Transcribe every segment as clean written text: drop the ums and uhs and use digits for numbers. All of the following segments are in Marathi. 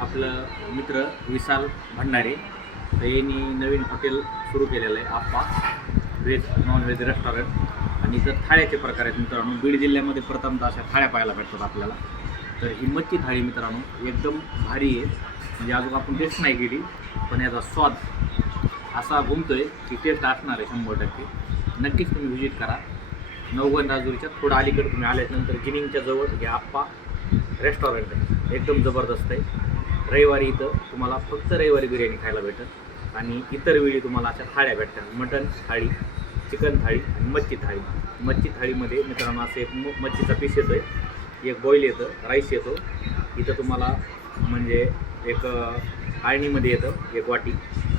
आपलं मित्र विशाल भंडारे तर यांनी नवीन हॉटेल सुरू केलेलं आहे आप्पा व्हेज नॉन व्हेज रेस्टॉरंट आणि इथं थाळ्याचे प्रकार आहेत मित्रांनो. बीड जिल्ह्यामध्ये प्रथमतः अशा थाळ्या पाहायला भेटतात आपल्याला. तर ही मच्छी थाळी मित्रांनो एकदम भारी आहे, म्हणजे अजून आपण टेस्ट नाही केली पण याचा स्वाद असा घुमतोय की टेस्ट असणार आहे 100%. नक्कीच तुम्ही व्हिजिट करा. नवगण राजुरीच्या थोडं अलीकडे तुम्ही आल्यानंतर जिनिंगच्या जवळ हे आप्पा रेस्टॉरंट आहे, एकदम जबरदस्त आहे. रविवारी इथं तुम्हाला फक्त रविवारी बिर्याणी खायला भेटत आणि इतर वेळी तुम्हाला अशा थाळ्या भेटतात. मटन थाळी, चिकन थाळी आणि मच्छी थाळी. मच्छी थाळीमध्ये मित्रांनो असं एक मच्छीचा पीस येतो आहे, एक बॉईल येतं, राईस येतो. इथं तुम्हाला म्हणजे एक आळणीमध्ये येतं एक वाटी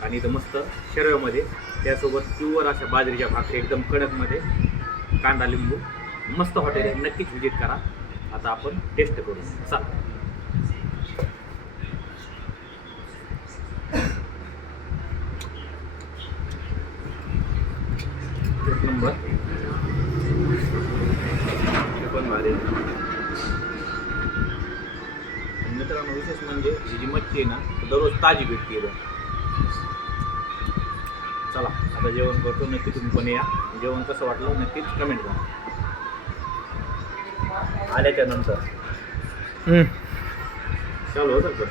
आणि इथं मस्त शर्व्यामध्ये त्यासोबत प्युअर अशा बाजरीच्या भाकरी एकदम कडकमध्ये, कांदा लिंबू. मस्त हॉटेल आहे, नक्कीच व्हिजिट करा. आता आपण टेस्ट करू. चला. एक नंबर, हे पण भारी. मित्रांनो विशेष म्हणजे ही जी मच्छी आहे ना दररोज ताजी भेटते इथं. चला आता जेवण करतो. नक्की तुम्ही पण या. जेवण कसं वाटलं नक्कीच कमेंट करा. आल्याच्या नंतर चालू होतं सर.